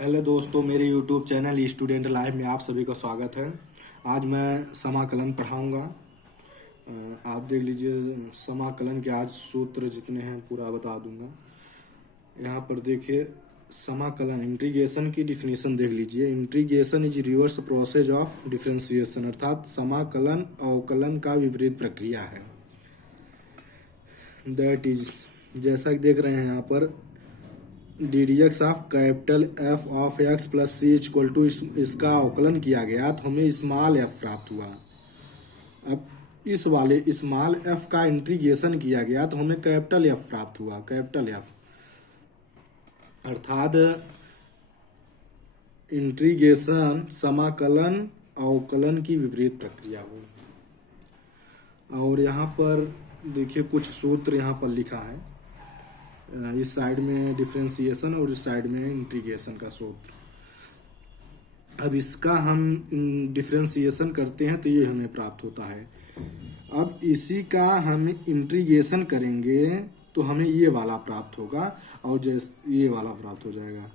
Hello दोस्तों, मेरे YouTube channel student live में आप सभी का स्वागत है। आज मैं समाकलन पढ़ाऊंगा। आप देख लीजिए, समाकलन के आज सूत्र जितने हैं पूरा बता दूंगा। यहाँ पर देखिए, समाकलन इंटीग्रेशन की डिफिनीशन देख लीजिए। Integration is reverse process of differentiation, अर्थात समाकलन अवकलन का विपरीत प्रक्रिया है। दैट इज, जैसा कि देख रहे हैं यहाँ पर, d d x of capital F of x plus c equal to, इसका अवकलन किया गया तो हमें स्मॉल एफ प्राप्त हुआ। अब इस वाले स्मॉल एफ का इंटीग्रेशन किया गया तो हमें कैपिटल एफ प्राप्त हुआ, कैपिटल एफ। अर्थात इंटीग्रेशन समाकलन अवकलन की विपरीत प्रक्रिया हो। और यहाँ पर देखिए कुछ सूत्र यहाँ पर लिखा है। इस साइड में डिफरेंशिएशन और इस साइड में इंटीग्रेशन का सूत्र। अब इसका हम डिफरेंशिएशन करते हैं तो ये हमें प्राप्त होता है। अब इसी का हम इंटीग्रेशन करेंगे तो हमें ये वाला प्राप्त होगा और जैसे ये वाला प्राप्त हो जाएगा।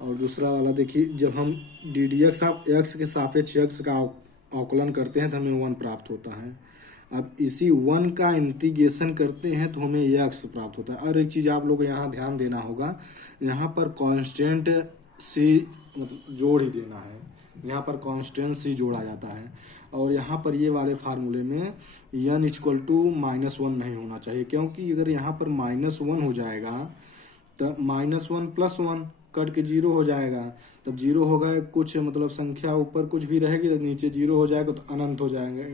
और दूसरा वाला देखिए, जब हम D d x of x के सापेक्ष एक्स का अवकलन करते हैं तो हमें 1 प्राप्त होता है। अब इसी 1 का इंटीग्रेशन करते हैं तो हमें x प्राप्त होता है। और एक चीज़ आप लोग को यहाँ ध्यान देना होगा, यहाँ पर कांस्टेंट c मतलब जोड़ ही देना है। यहाँ पर कांस्टेंट c जोड़ा जाता है। और यहाँ पर ये वाले फार्मूले में n इक्वल टू -1 नहीं होना चाहिए, क्योंकि अगर यहाँ पर -1 हो जाएगा तो -1 + 1 कट के 0 हो जाएगा। तब 0 होगा, कुछ मतलब संख्या ऊपर कुछ भी रहेगी तो नीचे 0 हो जाएगा तो अनंत हो जाएगा।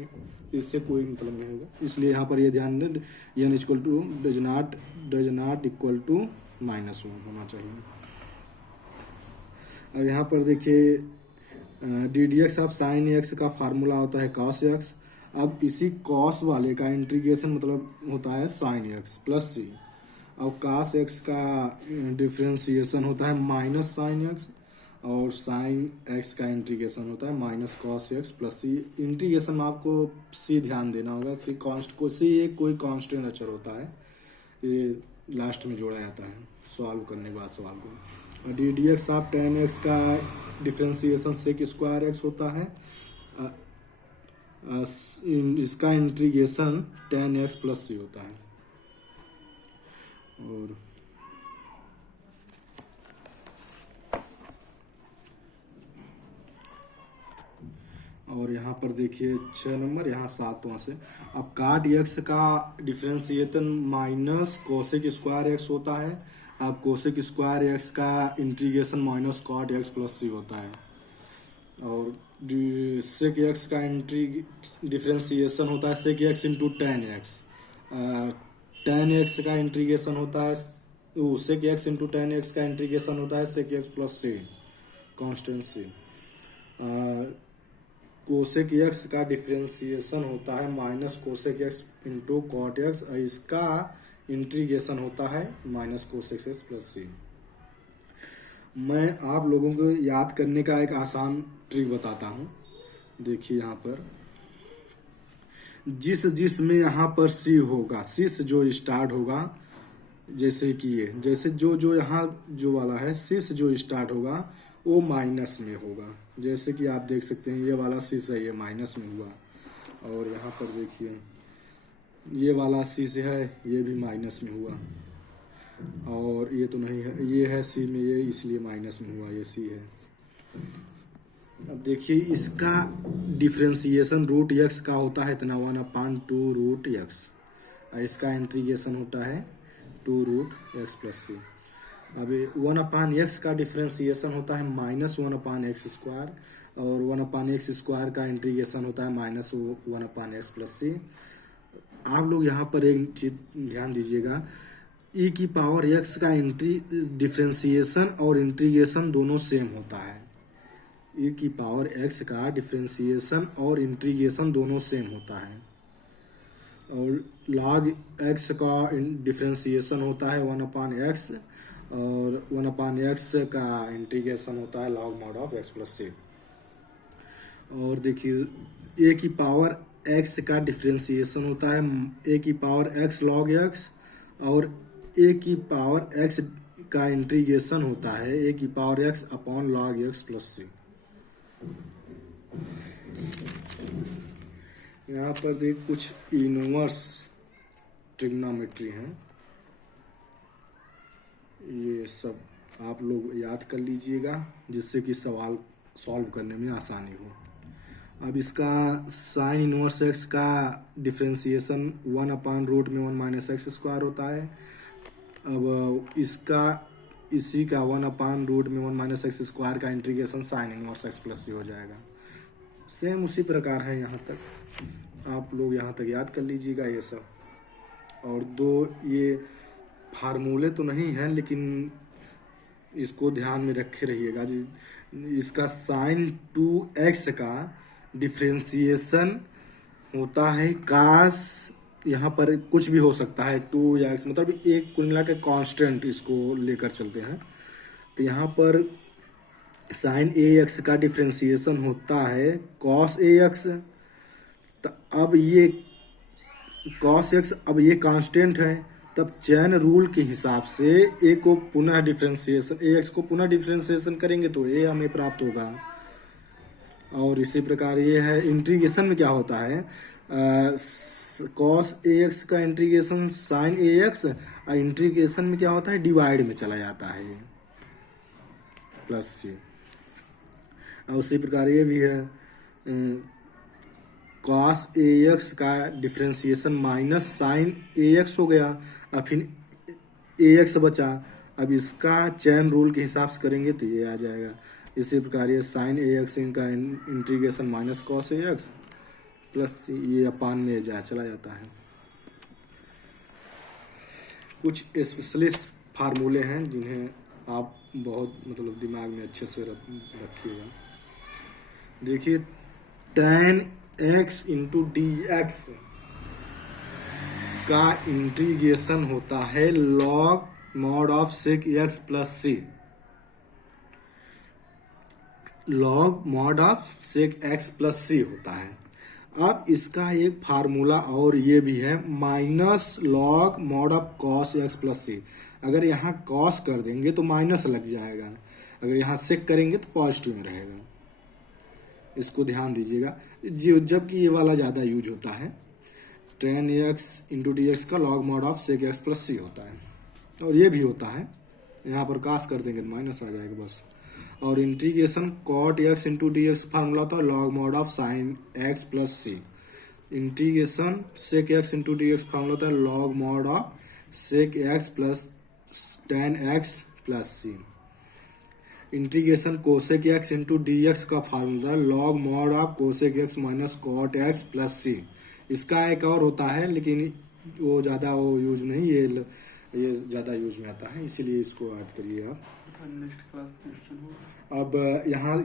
इससे कोई मतलब नहीं होगा, इसलिए यहाँ पर ये ध्यान दें, n equal to does not equal to -1 होना चाहिए। और यहाँ पर देखिए, d d x of sine x का फार्मूला होता है कॉस एक्स। अब इसी कॉस वाले का इंटीग्रेशन मतलब होता है साइन एक्स प्लस सी। और कास एक्स का डिफरेंशिएशन होता है माइनस साइन एक्स, और साइन एक्स का इंटीग्रेशन होता है minus cos x plus C. Integration में आपको सी ध्यान देना होगा। सी कॉन्स्ट को सी एक कोई कांस्टेंट अचर होता है, ये लास्ट में जोड़ा जाता है सॉल्व करने के बाद सवाल को। D d x of ten x का डिफरेंशिएशन सेक स्क्वायर एक्स होता है। इसका integration ten x plus C होता है। और यहाँ पर देखिए 6 नंबर, यहाँ 7वां से। अब काट एक्स का differentiation minus cosec square x होता है। अब कोसेक स्क्वायर एक्स का integration minus cot x plus C होता है। और सेक एक्स का डिफरेंशिएशन होता है sec x into tan x. Tan x का इंटीग्रेशन होता है sec x into tan x का इंटीग्रेशन होता है sec x plus C, constant C. Cosec x का डिफरेंशिएशन होता है minus cosec x into cot x, और इसका इंटीग्रेशन होता है माइनस कोसेक एक्स प्लस सी। मैं आप लोगों को याद करने का एक आसान ट्रिक बताता हूँ। देखिए यहाँ पर जिस में यहाँ पर सी होगा, सी से जो स्टार्ट होगा, जैसे कि ये जैसे जो यहाँ जो वाला है सी से जो स्टार्ट होगा वो माइनस में होगा। जैसे कि आप देख सकते हैं ये वाला सी से ये माइनस में हुआ। और यहाँ पर देखिए ये वाला सी से है, ये भी माइनस में हुआ। और ये तो नहीं है, ये है सी में, ये इसलिए माइनस में हुआ, ये सी है। अब देखिए इसका डिफरेंशिएशन रूट एक्स का होता है इतना 1/2 रूट एक्स। इसका इंटीग्रेशन होता है 2 रूट एक्स प्लस सी। अब 1/x का डिफरेंशिएशन होता है -1/x स्क्वायर, और 1/x स्क्वायर का इंटीग्रेशन होता है -1/x प्लस सी। आप लोग यहाँ पर एक चीज ध्यान दीजिएगा, e की पावर x का डिफरेंशिएशन और इंटीग्रेशन दोनों सेम होता है। e की पावर x का डिफरेंशिएशन और इंटीग्रेशन दोनों सेम होता है। और log x का डिफरेंशिएशन होता है 1/x, और 1/x का इंटीग्रेशन होता है log mod of x plus C. और देखिए a की पावर x का डिफरेंशिएशन होता है a की पावर x log x, और a की पावर x का इंटीग्रेशन होता है ए की power x upon log x plus C. यहाँ पर देख कुछ इनवर्स ट्रिग्नोमेट्री हैं, ये सब आप लोग याद कर लीजिएगा जिससे कि सवाल सॉल्व करने में आसानी हो। अब इसका साइन इनवर्स एक्स का डिफ्रेंसिएशन 1/√में 1 - x² होता है। अब इसका इसी का 1/√में 1 - x² का integration sine inverse x plus C हो जाएगा। सेम उसी प्रकार है, यहाँ तक आप लोग यहाँ तक याद कर लीजिएगा ये सब। और दो ये फार्मूले तो नहीं हैं लेकिन इसको ध्यान में रखे रहिएगा। इसका साइन 2x का डिफ्रेंसिएशन होता है कास, यहाँ पर कुछ भी हो सकता है 2 या x, मतलब एक कुल मिला के कांस्टेंट इसको लेकर चलते हैं। तो यहाँ पर साइन ax का डिफ्रेंसिएशन होता है कॉस ax। तो अब ये कॉस x, अब ये कांस्टेंट है, तब चैन रूल के हिसाब से a को पुनः डिफ्रेंसिएशन ax को पुनः डिफ्रेंसिएशन करेंगे तो a हमें प्राप्त होगा। और इसी प्रकार ये है इंटीग्रेशन में क्या होता है, कॉस ax का इंटीग्रेशन साइन ax, और इंटीग्रेशन में क्या होता है डिवाइड में चला जाता है प्लस सी। और उसी प्रकार ये भी है कॉस ax का डिफ्रेंसिएशन माइनस साइन ax हो गया, और फिर ax बचा। अब इसका चैन रूल के हिसाब से करेंगे तो ये आ जाएगा। इसी प्रकार ये साइन ax का integration minus cos ax plus ये अपान में चला जाता है। कुछ स्पेशलिस्ट फार्मूले हैं जिन्हें आप बहुत मतलब दिमाग में अच्छे से रखिएगा। देखिए tan x इंटू dx का इंटीग्रेशन होता है log mod of sec x plus C. log mod of sec x plus C होता है। अब इसका एक फार्मूला और ये भी है minus log mod of cos x plus C. अगर यहाँ cos कर देंगे तो माइनस लग जाएगा, अगर यहाँ sec करेंगे तो पॉजिटिव में रहेगा। इसको ध्यान दीजिएगा, जबकि ये वाला ज़्यादा यूज होता है। tan x into d x का log mod of sec x plus C होता है। और ये भी होता है, यहाँ पर कास कर देंगे तो माइनस आ जाएगा बस। और integration cot x into d x formula होता है log mod of sin x plus C. Integration sec x into d x formula होता है log mod of sec x plus tan x plus C. Integration cosec x into d x का formula log mod of cosec x minus cot x plus C. इसका एक और होता है लेकिन वो ज़्यादा वो यूज नहीं, ये ज़्यादा यूज में आता है, इसीलिए इसको याद करिए आप। नेक्स्ट क्लास क्वेश्चन अब यहाँ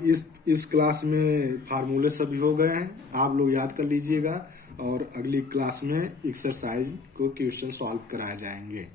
इस क्लास में फार्मूले सभी हो गए हैं, आप लोग याद कर लीजिएगा। और अगली क्लास में एक्सरसाइज को क्वेश्चन सॉल्व कराए जाएंगे।